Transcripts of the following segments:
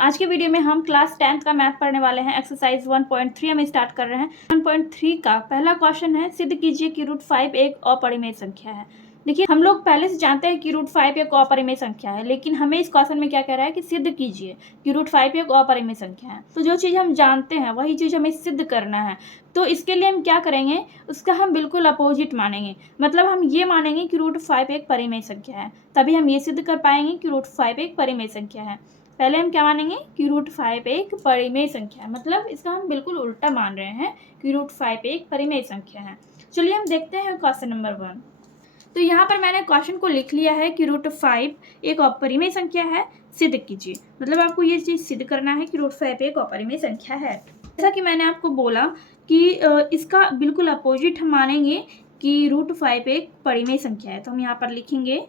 आज के वीडियो में हम क्लास 10th का मैथ पढ़ने वाले हैं। एक्सरसाइज 1.3 हम स्टार्ट कर रहे हैं। 1.3 का पहला क्वेश्चन है, सिद्ध कीजिए कि √5 एक अपरिमेय संख्या है। देखिए, हम लोग पहले से जानते हैं कि √5 एक अपरिमेय संख्या है, लेकिन हमें इस क्वेश्चन में क्या कह रहा है कि सिद्ध कीजिए कि √5 एक अपरिमेय संख्या है। तो जो चीज़ हम जानते हैं वही चीज़ हमें सिद्ध करना है। तो इसके लिए हम क्या करेंगे, उसका हम बिल्कुल अपोजिट मानेंगे। मतलब हम ये मानेंगे कि √5 एक परिमेय संख्या है, तभी हम ये सिद्ध कर पाएंगे कि √5 एक परिमेय संख्या है। पहले हम क्या मानेंगे कि √5 एक परिमेय संख्या है, मतलब इसका हम बिल्कुल उल्टा मान रहे हैं कि √5 एक परिमेय संख्या है। चलिए हम देखते हैं क्वेश्चन नंबर 1। तो यहाँ पर मैंने क्वेश्चन को लिख लिया है कि √5 एक अपरिमेय संख्या है, सिद्ध कीजिए। मतलब आपको ये चीज़ सिद्ध करना है कि √5 एक अपरिमेय संख्या है। जैसा कि मैंने आपको बोला कि इसका बिल्कुल अपोजिट हम मानेंगे कि √5 एक परिमेय संख्या है। तो हम यहाँ पर लिखेंगे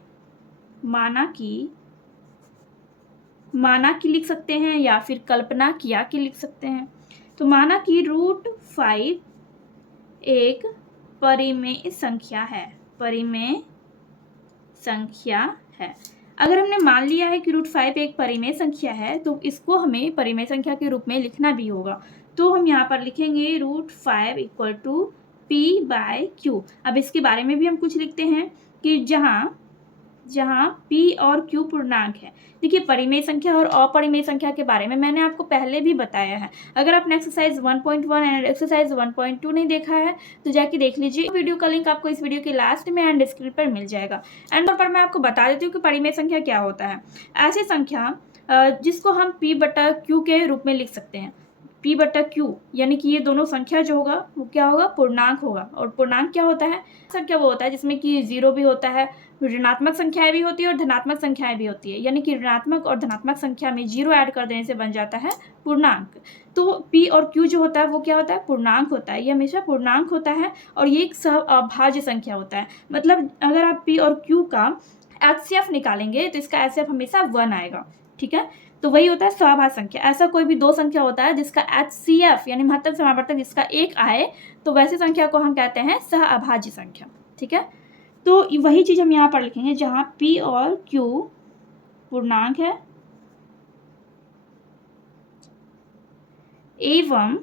माना कि लिख सकते हैं या फिर कल्पना किया कि लिख सकते हैं। तो माना कि √5 एक परिमेय संख्या है, परिमेय संख्या है। अगर हमने मान लिया है कि √5 एक परिमेय संख्या है तो इसको हमें परिमेय संख्या के रूप में लिखना भी होगा। तो हम यहाँ पर लिखेंगे √5 इक्वल टू p/q। अब इसके बारे में भी हम कुछ लिखते हैं कि जहाँ p और q पूर्णांक है। देखिए, परिमेय संख्या और अपरिमेय संख्या के बारे में मैंने आपको पहले भी बताया है। अगर आपने एक्सरसाइज 1.1 एंड एक्सरसाइज 1.2 नहीं देखा है तो जाके देख लीजिए। वीडियो का लिंक आपको इस वीडियो के लास्ट में एंड स्क्रीन पर मिल जाएगा। एंड पर मैं आपको बता देती हूँ कि परिमेय संख्या क्या होता है। ऐसी संख्या जिसको हम p/q के रूप में लिख सकते हैं। p/q यानी कि ये दोनों संख्या जो होगा वो क्या होगा, पूर्णांक होगा। और पूर्णांक क्या होता है, संख्या वो होता है जिसमें कि 0 भी होता है, ऋणात्मक संख्याएं भी होती है और धनात्मक संख्याएं भी होती है। यानी कि ऋणात्मक और धनात्मक संख्या में 0 ऐड कर देने से बन जाता है पूर्णांक। तो p और q जो होता है वो क्या होता है, पूर्णांक होता है। ये हमेशा पूर्णांक होता है और ये एक सहअभाज्य संख्या होता है। मतलब अगर आप p और q का HCF निकालेंगे तो इसका HCF हमेशा 1 आएगा। ठीक है, तो वही होता है सहअभाज्य संख्या। ऐसा कोई भी दो संख्या होता है जिसका HCF यानी महत्तम समावर्तक जिसका 1 आए तो वैसे संख्या को हम कहते हैं सहअभाज्य संख्या। ठीक है, तो वही चीज़ हम यहाँ पर लिखेंगे जहाँ p और q पूर्णांक है एवं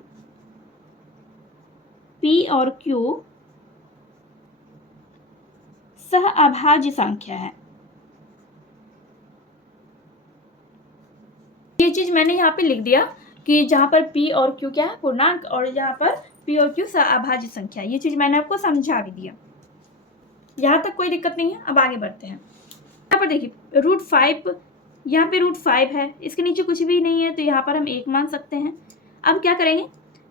p और q सहअभाज्य संख्या है। ये चीज़ मैंने यहाँ पे लिख दिया कि जहाँ पर p और q क्या है, पूर्णांक, और यहाँ पर p और q सहअभाज्य संख्या। ये चीज़ मैंने आपको समझा भी दिया। यहाँ तक कोई दिक्कत नहीं है। अब आगे बढ़ते हैं। यहाँ पर देखिए √5, यहाँ पे √5 है, इसके नीचे कुछ भी नहीं है तो यहाँ पर हम 1 मान सकते हैं। अब क्या करेंगे,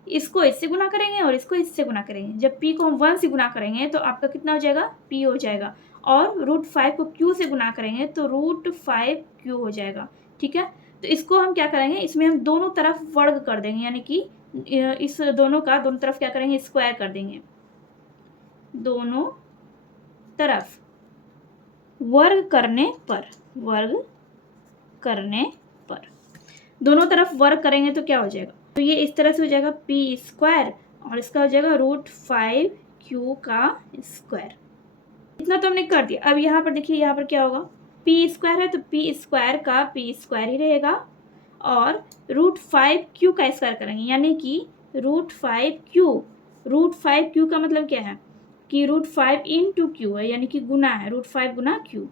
इसको इससे गुना करेंगे और इसको इससे गुना करेंगे। जब p को हम 1 से गुना करेंगे तो आपका कितना हो जाएगा, p हो जाएगा। और √5 को q से गुना करेंगे तो √5q हो जाएगा। ठीक है, तो इसको हम क्या करेंगे, इसमें हम दोनों तरफ वर्ग कर देंगे, यानी कि इस दोनों तरफ क्या करेंगे, स्क्वायर कर देंगे। दोनों तरफ वर्ग करने पर दोनों तरफ वर्ग करेंगे तो क्या हो जाएगा, तो ये इस तरह से हो जाएगा p² और इसका हो जाएगा √5q का स्क्वायर। इतना तो हमने कर दिया। अब यहाँ पर देखिए, यहाँ पर क्या होगा, p² है तो p² का p² ही रहेगा और √5q का स्क्वायर करेंगे, यानी कि √5q का मतलब क्या है कि √5 इंटू q है, यानी कि गुना है, √5 गुना q।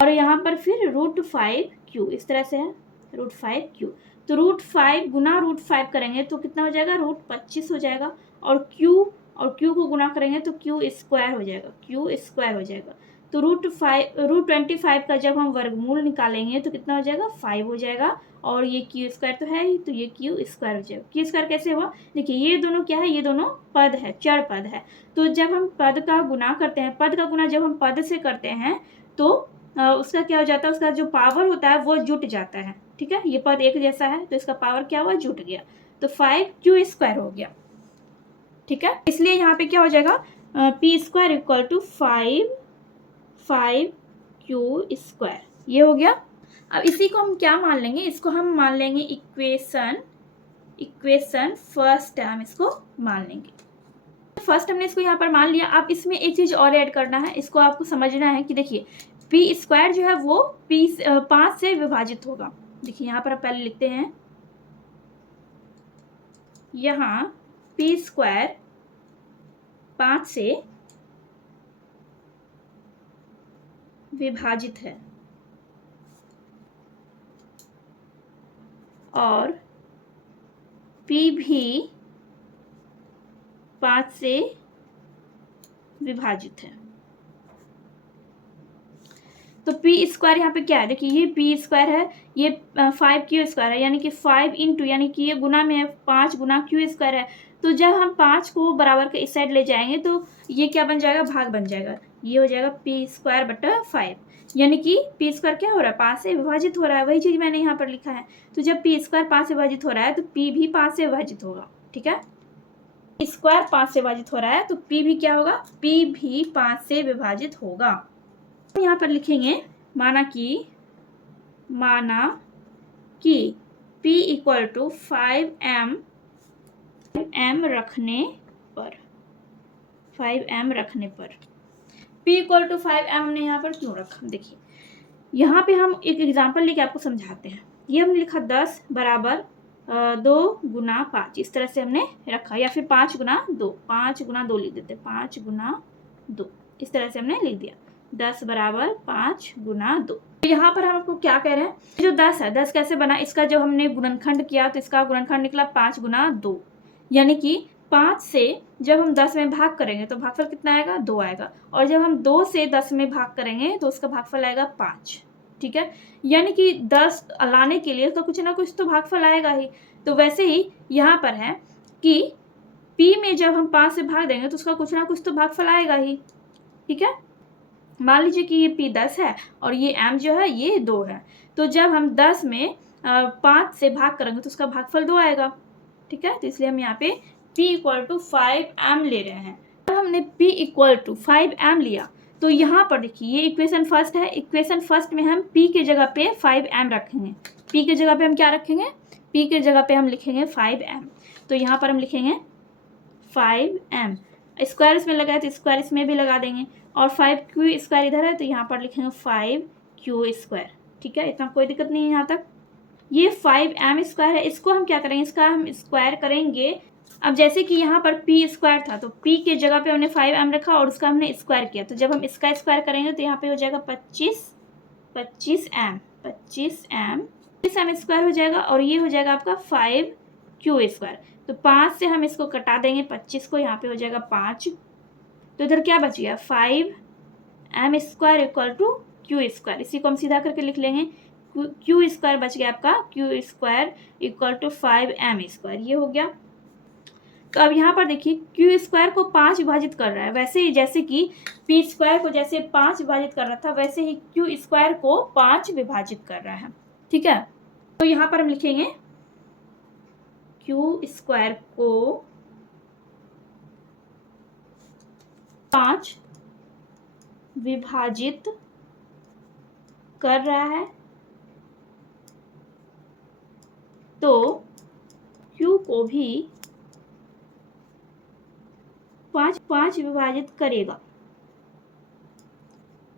और यहाँ पर फिर √5q इस तरह से है, √5q। तो √5 गुना √5 करेंगे तो कितना हो जाएगा, √25 हो जाएगा। और q को गुना करेंगे तो q² हो जाएगा, q² हो जाएगा। तो √25 का जब हम वर्गमूल निकालेंगे तो कितना हो जाएगा, 5 हो जाएगा। और ये q² तो है ही, तो ये q² हो जाएगा। q² कैसे हुआ, देखिए ये दोनों क्या है, ये दोनों पद है, चर पद है। तो जब हम पद का गुना करते हैं, पद का गुना जब हम पद से करते हैं तो उसका क्या हो जाता है, उसका जो पावर होता है वो जुट जाता है। ठीक है, ये पद एक जैसा है तो इसका पावर क्या हुआ, जुट गया, तो 5q² हो गया। ठीक है, इसलिए यहाँ पे क्या हो जाएगा, p² इक्वल टू 5q², ये हो गया। अब इसी को हम क्या मान लेंगे, इसको हम मान लेंगे इक्वेशन फर्स्ट, हम इसको मान लेंगे। फर्स्ट हमने इसको यहाँ पर मान लिया। अब इसमें एक चीज़ और ऐड करना है, इसको आपको समझना है कि देखिए p² जो है वो 5 से विभाजित होगा। देखिए यहाँ पर आप पहले लिखते हैं, यहाँ पी स्क्वायर 5 से विभाजित है और पी भी 5 से विभाजित है। तो पी स्क्वायर यहाँ पे क्या है, देखिए ये पी स्क्वायर है, ये 5 क्यू स्क्वायर है, यानी कि 5 इंटू, यानी कि ये गुना में है 5 गुना क्यू स्क्वायर है। तो जब हम 5 को बराबर के इस साइड ले जाएंगे तो ये क्या बन जाएगा, भाग बन जाएगा। ये हो जाएगा पी स्क्वायर बटा 5, यानी कि पी स्क्वायर क्या हो रहा है, 5 से विभाजित हो रहा है। वही चीज़ मैंने यहाँ पर लिखा है। तो जब पी स्क्वायर 5 से विभाजित हो रहा है तो पी भी 5 से विभाजित होगा। ठीक है, पी स्क्वायर 5 से विभाजित हो रहा है तो पी भी क्या होगा, पी भी 5 से विभाजित होगा। यहाँ पर लिखेंगे माना कि P इक्वल टू 5m रखने पर P इक्वल टू 5m हमने यहाँ पर क्यों रखा, देखिए यहाँ पे हम एक एग्जाम्पल लेके आपको समझाते हैं। ये हमने लिखा 10 बराबर 2 गुना 5, इस तरह से हमने रखा, या फिर 5 गुना 2 लिख देते, 5 गुना 2 इस तरह से हमने लिख दिया। 10 बराबर 5 गुना 2। तो यहाँ पर हम आपको क्या कह रहे हैं, जो 10 है, 10 कैसे बना, इसका जब हमने गुणनखंड किया तो इसका गुणनखंड निकला 5 गुना 2, यानी कि 5 से जब हम 10 में भाग करेंगे तो भागफल कितना आएगा, 2 आएगा। और जब हम 2 से 10 में भाग करेंगे तो उसका भागफल आएगा 5। ठीक है, यानी कि 10 लाने के लिए तो कुछ ना कुछ तो भागफल आएगा ही। तो वैसे ही यहाँ पर है कि P में जब हम 5 से भाग देंगे तो उसका कुछ ना कुछ तो भागफल आएगा ही। ठीक है, मान लीजिए कि ये P 10 है और ये M जो है ये 2 है। तो जब हम 10 में 5 से भाग करेंगे तो उसका भागफल 2 आएगा। ठीक है, तो इसलिए हम यहाँ पे P इक्वल टू 5m ले रहे हैं। जब हमने P इक्वल टू 5m लिया तो यहाँ पर देखिए ये इक्वेशन फर्स्ट है। इक्वेशन फर्स्ट में हम P के जगह पे 5m रखेंगे। P के जगह पे हम क्या रखेंगे, P के जगह पे हम लिखेंगे 5m। तो यहाँ पर हम लिखेंगे 5m, स्क्वायर इसमें लगा है तो स्क्वायर इसमें भी लगा देंगे, और 5q स्क्वायर इधर है तो यहाँ पर लिखेंगे 5q स्क्वायर। ठीक है, इतना कोई दिक्कत नहीं है यहाँ तक। ये 5m स्क्वायर है, इसको हम क्या करेंगे, इसका हम स्क्वायर करेंगे। अब जैसे कि यहाँ पर p स्क्वायर था तो p के जगह पे हमने 5m रखा और उसका हमने स्क्वायर किया, तो जब हम इसका स्क्वायर करेंगे तो यहाँ पे हो जाएगा 25m स्क्वायर हो जाएगा, और ये हो जाएगा आपका 5q स्क्वायर। तो 5 से हम इसको कटा देंगे 25 को, यहाँ पे हो जाएगा 5, तो इधर क्या बच गया 5m square equal to q square. इसी को हम सीधा करके लिख लेंगे, q स्क्वायर बच गया आपका, q square equal to 5m square, ये हो गया। तो अब यहाँ पर देखिए q स्क्वायर को 5 विभाजित कर रहा है, वैसे ही जैसे कि p स्क्वायर को जैसे 5 विभाजित कर रहा था वैसे ही q स्क्वायर को 5 विभाजित कर रहा है। ठीक है, तो यहाँ पर हम लिखेंगे q स्क्वायर को 5 विभाजित कर रहा है तो q को भी 5 विभाजित करेगा,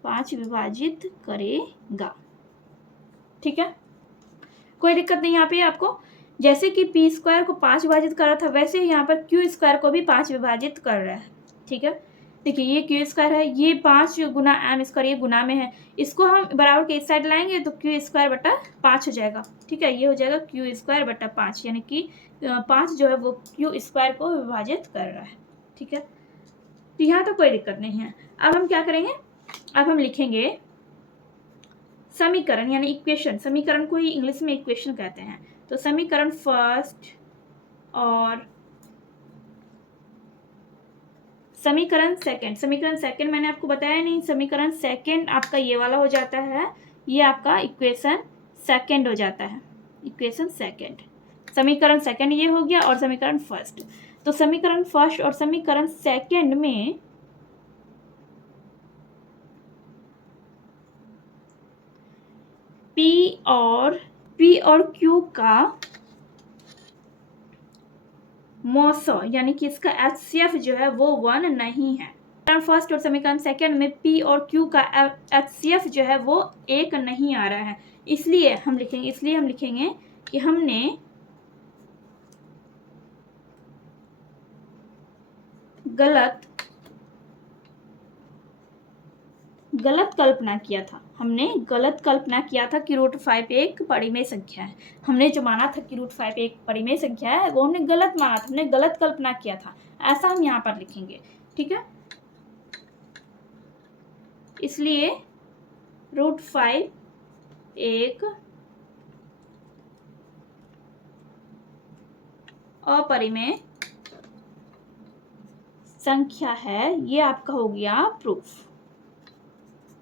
5 विभाजित करेगा। ठीक है, कोई दिक्कत नहीं यहाँ पे आपको। जैसे कि p स्क्वायर को 5 विभाजित कर रहा था वैसे ही यहाँ पर q स्क्वायर को भी 5 विभाजित कर रहा है। ठीक है, देखिए ये q स्क्वायर है, ये 5 गुना m स्क्वायर, ये गुना में है, इसको हम बराबर के इस साइड लाएंगे तो q स्क्वायर बटा 5 हो जाएगा। ठीक है, ये हो जाएगा q स्क्वायर बटा 5, यानी कि 5 जो है वो q स्क्वायर को विभाजित कर रहा है। ठीक है, तो यहाँ तो कोई दिक्कत नहीं है। अब हम क्या करेंगे, अब हम लिखेंगे समीकरण, यानी इक्वेशन। समीकरण को ही इंग्लिश में इक्वेशन कहते हैं। तो समीकरण फर्स्ट और समीकरण सेकंड। समीकरण सेकंड मैंने आपको बताया नहीं, समीकरण सेकंड आपका ये वाला हो जाता है, ये आपका इक्वेशन सेकंड हो जाता है। इक्वेशन सेकंड, समीकरण सेकंड ये हो गया, और समीकरण फर्स्ट। तो समीकरण फर्स्ट और समीकरण सेकंड में P और Q का मौसो, यानी कि इसका HCF जो है वो 1 नहीं है। समीकरण फर्स्ट और समीकरण सेकंड में P और Q का HCF जो है वो 1 नहीं आ रहा है। इसलिए हम लिखेंगे कि हमने गलत कल्पना किया था। हमने गलत कल्पना किया था कि √5 एक परिमेय संख्या है। हमने जो माना था कि √5 एक परिमेय संख्या है वो हमने गलत माना था, हमने गलत कल्पना किया था, ऐसा हम यहाँ पर लिखेंगे। ठीक है, इसलिए √5 एक अपरिमेय संख्या है। ये आपका हो गया प्रूफ।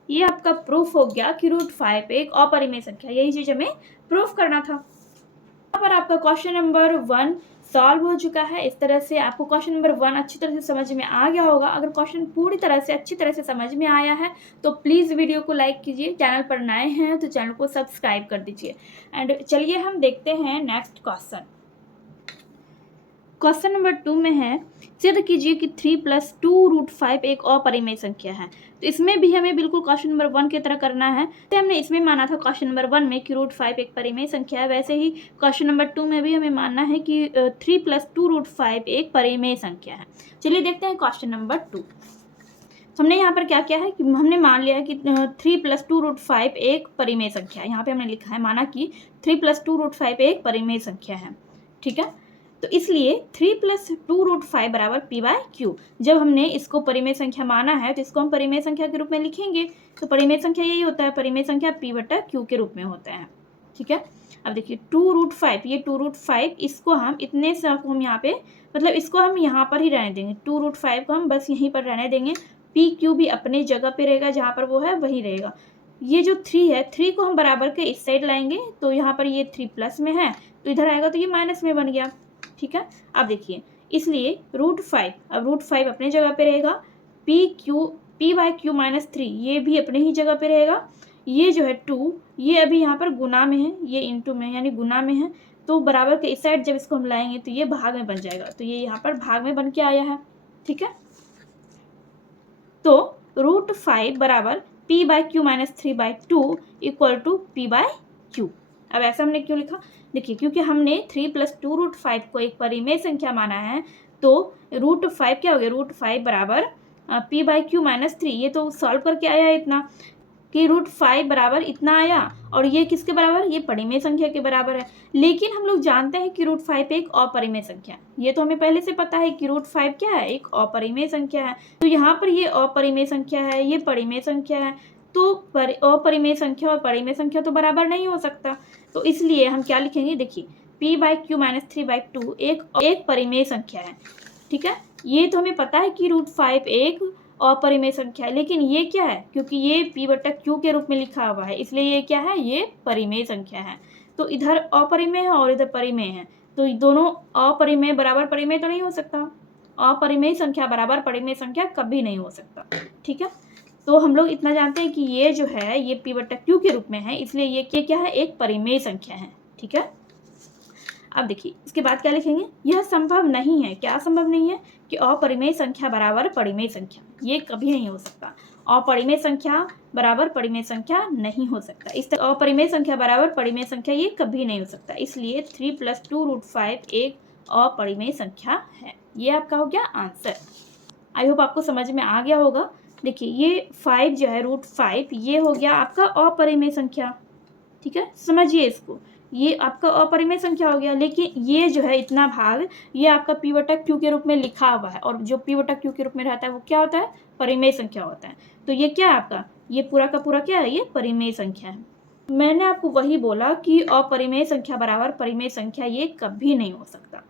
ये आपका प्रूफ हो गया कि √5 एक अपरिमेय संख्या। यही चीज हमें प्रूफ करना था। यहाँ पर आपका क्वेश्चन नंबर 1 सॉल्व हो चुका है। इस तरह से आपको क्वेश्चन नंबर 1 अच्छी तरह से समझ में आ गया होगा। अगर क्वेश्चन पूरी तरह से अच्छी तरह से समझ में आया है तो प्लीज़ वीडियो को लाइक कीजिए। चैनल पर नए हैं तो चैनल को सब्सक्राइब कर दीजिए। एंड चलिए हम देखते हैं नेक्स्ट क्वेश्चन। क्वेश्चन नंबर 2 में है, सिद्ध कीजिए कि 3 + 2√5 एक अपरिमेय संख्या है। तो इसमें भी हमें बिल्कुल क्वेश्चन नंबर 1 की तरह करना है। तो हमने इसमें माना था क्वेश्चन नंबर 1 में कि √5 एक परिमेय संख्या है, वैसे ही क्वेश्चन नंबर 2 में भी हमें मानना है कि 3 + 2√5 एक परिमेय संख्या है। चलिए देखते हैं क्वेश्चन नंबर 2। हमने यहाँ पर क्या किया है कि हमने मान लिया है कि 3 + 2√5 एक परिमेय संख्या है। यहाँ पे हमने लिखा है, माना कि 3 + 2√5 एक परिमेय संख्या है। ठीक है, तो इसलिए 3 + 2√5 = p/q। जब हमने इसको परिमेय संख्या माना है तो इसको हम परिमेय संख्या के रूप में लिखेंगे। तो परिमेय संख्या यही होता है, परिमेय संख्या p/q के रूप में होता है। ठीक है, अब देखिए 2√5, ये 2√5 इसको हम इतने से हम यहाँ पे मतलब इसको हम यहाँ पर ही रहने देंगे। 2√5 को हम बस यहीं पर रहने देंगे। pq भी अपने जगह पे रहेगा, जहाँ पर वो है वही रहेगा। ये जो 3 है, 3 को हम बराबर के इस साइड लाएंगे तो यहाँ पर ये 3 प्लस में है तो इधर आएगा तो ये माइनस में बन गया। ठीक है, अब देखिए इसलिए √5, अब √5 अपने जगह पे रहेगा। p/q - 3 ये भी अपने ही जगह पे रहेगा। ये जो है 2, ये अभी यहाँ पर गुना में है, ये इंटू में यानी गुना में है, तो बराबर के इस साइड जब इसको हम लाएंगे तो ये भाग में बन जाएगा। तो ये यहाँ पर भाग में बन के आया है। ठीक है, तो √5 = p/q - 3/2 = p/q। अब ऐसा हमने क्यों लिखा? देखिए क्योंकि हमने 3 + 2√5 को एक परिमेय संख्या माना है, तो √5 क्या हो गया? √5 = p/q - 3। ये तो सॉल्व करके आया है इतना कि √5 बराबर इतना आया, और ये किसके बराबर? ये परिमेय संख्या के बराबर है। लेकिन हम लोग जानते हैं कि √5 एक अपरिमेय संख्या है। ये तो हमें पहले से पता है कि √5 क्या है? एक अपरिमेय संख्या है। तो यहाँ पर ये अपरिमेय संख्या है, ये परिमेय संख्या है, तो अपरिमेय संख्या और परिमेय संख्या तो बराबर नहीं हो सकता। तो इसलिए हम क्या लिखेंगे? देखिए p/q - 3/2 एक परिमेय संख्या है। ठीक है, ये तो हमें पता है कि √5 एक अपरिमेय संख्या है, लेकिन ये क्या है? क्योंकि ये p/q के रूप में लिखा हुआ है, इसलिए ये क्या है? ये परिमेय संख्या है। तो इधर अपरिमेय है और इधर परिमेय है, तो दोनों अपरिमेय बराबर परिमेय तो नहीं हो सकता। अपरिमेय संख्या बराबर परिमेय संख्या कभी नहीं हो सकता। ठीक है, तो हम लोग इतना जानते हैं कि ये जो है ये p/q के रूप में है, इसलिए ये क्या है? एक परिमेय संख्या है। ठीक है, अब देखिए इसके बाद क्या लिखेंगे? यह संभव नहीं है। क्या संभव नहीं है? कि अपरिमेय संख्या बराबर परिमेय संख्या, ये कभी नहीं हो सकता। अपरिमेय संख्या बराबर परिमेय संख्या नहीं हो सकता। इस तरह अपरिमेय संख्या बराबर परिमेय संख्या ये कभी नहीं हो सकता। इसलिए 3 + 2√5 एक अपरिमेय संख्या है। ये आपका हो गया आंसर। आई होप आपको समझ में आ गया होगा। देखिए ये 5 जो है √5 ये हो गया आपका अपरिमेय संख्या। ठीक है, समझिए इसको, ये आपका अपरिमेय संख्या हो गया, लेकिन ये जो है इतना भाग ये आपका p/q के रूप में लिखा हुआ है, और जो p/q के रूप में रहता है वो क्या होता है? परिमेय संख्या होता है। तो ये क्या है आपका? ये पूरा का पूरा क्या है? ये परिमेय संख्या है। मैंने आपको वही बोला कि अपरिमेय संख्या बराबर परिमेय संख्या ये कभी नहीं हो सकता।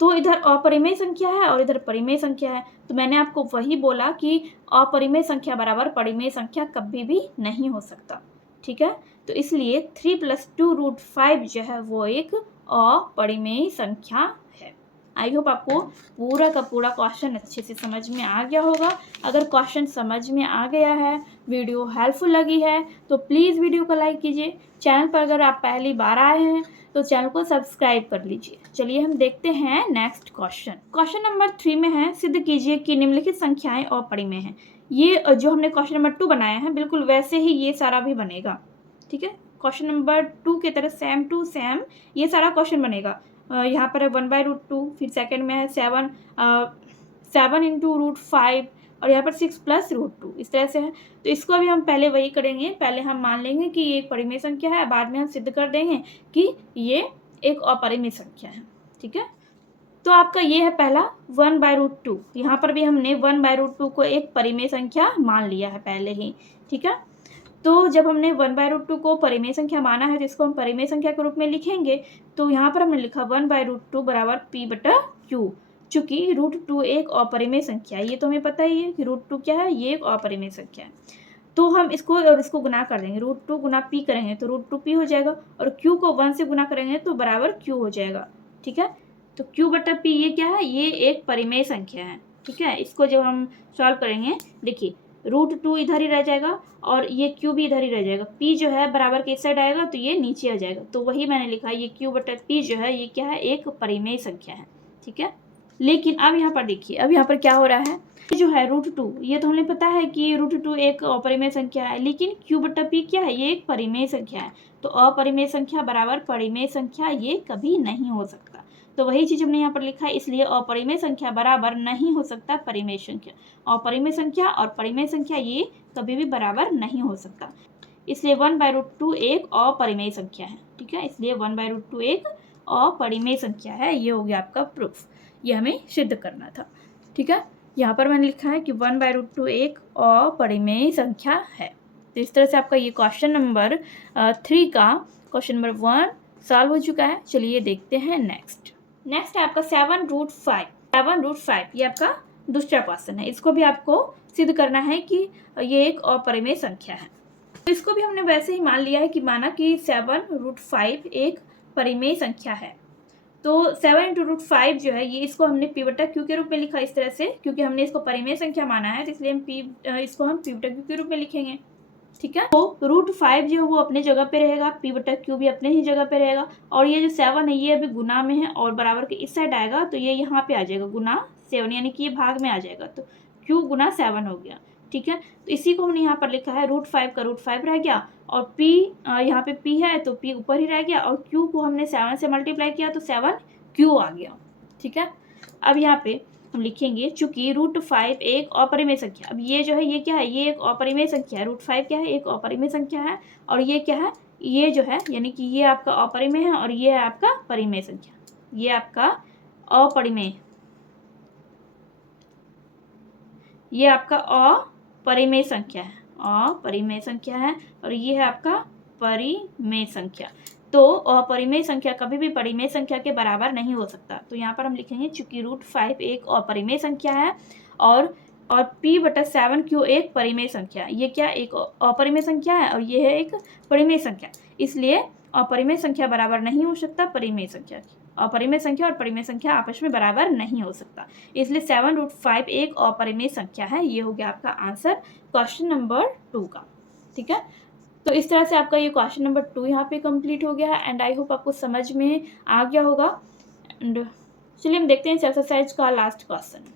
तो इधर अपरिमेय संख्या है और इधर परिमेय संख्या है, तो मैंने आपको वही बोला कि अपरिमेय संख्या बराबर परिमेय संख्या कभी भी नहीं हो सकता। ठीक है, तो इसलिए 3 + 2√5 जो है वो एक अपरिमेय संख्या है। आई होप आपको पूरा का पूरा क्वेश्चन अच्छे से समझ में आ गया होगा। अगर क्वेश्चन समझ में आ गया है, वीडियो हेल्पफुल लगी है, तो प्लीज़ वीडियो को लाइक कीजिए। चैनल पर अगर आप पहली बार आए हैं तो चैनल को सब्सक्राइब कर लीजिए। चलिए हम देखते हैं नेक्स्ट क्वेश्चन। क्वेश्चन नंबर 3 में है, सिद्ध कीजिए कि निम्नलिखित संख्याएं अपरिमेय हैं। ये जो हमने क्वेश्चन नंबर 2 बनाया है बिल्कुल वैसे ही ये सारा भी बनेगा। ठीक है, क्वेश्चन नंबर 2 की तरह सेम टू सेम ये सारा क्वेश्चन बनेगा। यहाँ पर है 1/√2, फिर सेकंड में है 7 इंटू √5 और यहाँ पर 6 प्लस √2 इस तरह से है। तो इसको अभी हम पहले वही करेंगे, पहले हम मान लेंगे कि ये एक परिमेय संख्या है, बाद में हम सिद्ध कर देंगे कि ये एक अपरिमेय संख्या है। ठीक है, तो आपका ये है पहला 1/√2। यहाँ पर भी हमने 1/√2 को एक परिमेय संख्या मान लिया है पहले ही। ठीक है, तो जब हमने 1/√2 को परिमेय संख्या माना है तो इसको हम परिमेय संख्या के रूप में लिखेंगे। तो यहाँ पर हमने लिखा 1/√2 बराबर P/Q, चूँकि √2 एक अपरिमेय संख्या है, ये तो हमें पता ही है कि √2 क्या है, ये एक अपरिमेय संख्या है। तो हम इसको और इसको गुना कर देंगे, √2 गुना P करेंगे तो √2P हो जाएगा, और Q को 1 से गुना करेंगे तो बराबर Q हो जाएगा। ठीक है, तो Q/P ये क्या है, ये एक परिमेय संख्या है। ठीक है, इसको जब हम सॉल्व करेंगे, देखिए √2 इधर ही रह जाएगा और ये Q भी इधर ही रह जाएगा। P जो है बराबर के इस साइड आएगा तो ये नीचे आ जाएगा। तो वही मैंने लिखा, ये Q/P जो है ये क्या है, एक परिमेय संख्या है। ठीक है, लेकिन अब यहाँ पर देखिए, अब यहाँ पर क्या हो रहा है, ये जो है √2, ये तो हमें पता है कि √2 एक अपरिमेय संख्या है, लेकिन Q/P क्या है, ये एक परिमेय संख्या है। तो अपरिमेय संख्या बराबर परिमेय संख्या ये कभी नहीं हो सकता। तो वही चीज़ हमने यहाँ पर लिखा है, इसलिए अपरिमेय संख्या बराबर नहीं हो सकता परिमेय संख्या। अपरिमेय संख्या और परिमेय संख्या ये कभी भी बराबर नहीं हो सकता, इसलिए 1/√2 एक अपरिमेय संख्या है। ठीक है, इसलिए 1/√2 एक अपरिमेय संख्या है। ये हो गया आपका प्रूफ, ये हमें सिद्ध करना था। ठीक है, यहाँ पर मैंने लिखा है कि 1/√2 एक अपरिमेय संख्या है। तो इस तरह से आपका ये क्वेश्चन नंबर 3 का क्वेश्चन नंबर 1 सॉल्व हो चुका है। चलिए देखते हैं नेक्स्ट है आपका 7√5। 7√5 ये आपका दूसरा क्वेश्चन है। इसको भी आपको सिद्ध करना है कि ये एक अपरिमेय संख्या है। तो इसको भी हमने वैसे ही मान लिया है कि माना कि 7√5 एक परिमेय संख्या है। तो 7 इंटू √5 जो है, ये इसको हमने P/Q के रूप में लिखा इस तरह से, क्योंकि हमने इसको परिमेय संख्या माना है, तो इसलिए हम इसको हम P/Q के रूप में लिखेंगे। ठीक है, तो √5 जो है वो अपने जगह पे रहेगा, P/Q भी अपने ही जगह पे रहेगा, और ये जो 7 है ये अभी गुना में है और बराबर के इस साइड आएगा तो ये यहाँ पे आ जाएगा गुना 7, यानी कि ये भाग में आ जाएगा, तो Q गुना 7 हो गया। ठीक है, तो इसी को हमने यहाँ पर लिखा है, √5 का √5 रह गया, और P यहाँ पे P है तो P ऊपर ही रह गया, और Q को हमने 7 से मल्टीप्लाई किया तो 7Q आ गया। ठीक है, अब यहाँ पे हम लिखेंगे, चूंकि √5 एक अपरिमेय संख्या, अब ये जो है ये क्या है, ये एक अपरिमेय संख्या है। √5 क्या है, एक अपरिमेय संख्या है, और ये क्या है, ये जो है यानी कि ये आपका अपरिमेय है और ये है आपका परिमेय संख्या। ये आपका अपरिमेय, ये आपका अपरिमेय संख्या है, अपरिमेय संख्या है, और ये है आपका परिमेय संख्या। तो अपरिमेय संख्या कभी भी परिमेय संख्या के बराबर नहीं हो सकता। तो यहाँ पर हम लिखेंगे, चूंकि √5 एक अपरिमेय संख्या है और P/7Q एक परिमेय संख्या, ये क्या एक अपरिमेय संख्या है और ये है एक परिमेय संख्या, इसलिए अपरिमेय संख्या बराबर नहीं हो सकता परिमेय संख्या की। अपरिमेय संख्या और परिमेय संख्या आपस में बराबर नहीं हो सकता, इसलिए 7√5 एक अपरिमेय संख्या है। ये हो गया आपका आंसर क्वेश्चन नंबर 2 का। ठीक है, तो इस तरह से आपका ये क्वेश्चन नंबर 2 यहाँ पे कंप्लीट हो गया है, एंड आई होप आपको समझ में आ गया होगा। एंड चलिए हम देखते हैं इस एक्सरसाइज का लास्ट क्वेश्चन।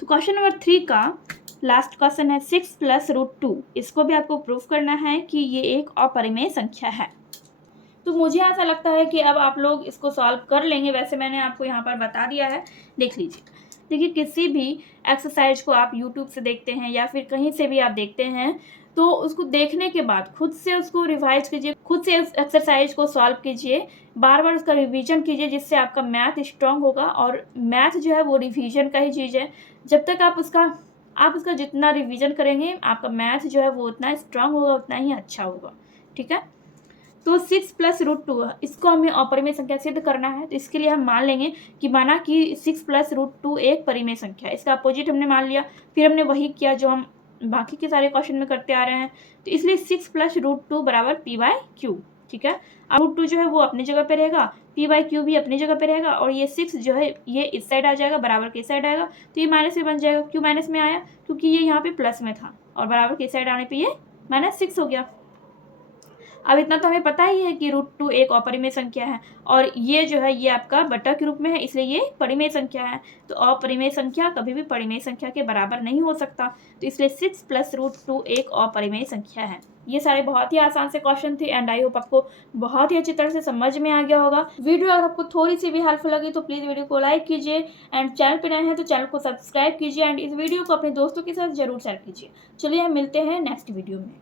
तो क्वेश्चन नंबर 3 का लास्ट क्वेश्चन है 6 + √2। इसको भी आपको प्रूफ करना है कि ये एक अपरिमेय संख्या है। तो मुझे ऐसा लगता है कि अब आप लोग इसको सॉल्व कर लेंगे, वैसे मैंने आपको यहाँ पर बता दिया है, देख लीजिए। देखिए, किसी भी एक्सरसाइज को आप यूट्यूब से देखते हैं या फिर कहीं से भी आप देखते हैं, तो उसको देखने के बाद खुद से उसको रिवाइज कीजिए, खुद से उस एक्सरसाइज को सॉल्व कीजिए, बार बार उसका रिवीजन कीजिए, जिससे आपका मैथ स्ट्रांग होगा। और मैथ जो है वो रिवीजन का ही चीज़ है, जब तक आप उसका जितना रिवीजन करेंगे आपका मैथ जो है वो उतना स्ट्रांग होगा, उतना ही अच्छा होगा। ठीक है, तो 6 + √2 इसको हमें अपरिमेय संख्या सिद्ध करना है। तो इसके लिए हम मान लेंगे कि माना कि 6 + √2 एक परिमेय संख्या है, इसका अपोजिट हमने मान लिया, फिर हमने वही किया जो हम बाकी के सारे क्वेश्चन में करते आ रहे हैं। तो इसलिए 6 + √2 बराबर P/Q। ठीक है, अब √2 जो है वो अपनी जगह पे रहेगा, P/Q भी अपनी जगह पे रहेगा, और ये 6 जो है ये इस साइड आ जाएगा, बराबर के इस साइड आएगा, तो ये माइनस में बन जाएगा। क्यों माइनस में आया, क्योंकि ये यहाँ पे प्लस में था और बराबर के इस साइड आने पर ये -6 हो गया। अब इतना तो हमें पता ही है कि √2 एक अपरिमेय संख्या है और ये जो है ये आपका बटा के रूप में है, इसलिए ये परिमेय संख्या है। तो अपरिमेय संख्या कभी भी परिमेय संख्या के बराबर नहीं हो सकता, तो इसलिए 6 + √2 एक अपरिमेय संख्या है। ये सारे बहुत ही आसान से क्वेश्चन थे एंड आई होप आपको बहुत ही अच्छी तरह से समझ में आ गया होगा। वीडियो अगर आपको थोड़ी सी भी हेल्पफुल लगी तो प्लीज़ वीडियो को लाइक कीजिए एंड चैनल पर नए हैं तो चैनल को सब्सक्राइब कीजिए एंड इस वीडियो को अपने दोस्तों के साथ जरूर शेयर कीजिए। चलिए हम मिलते हैं नेक्स्ट वीडियो में।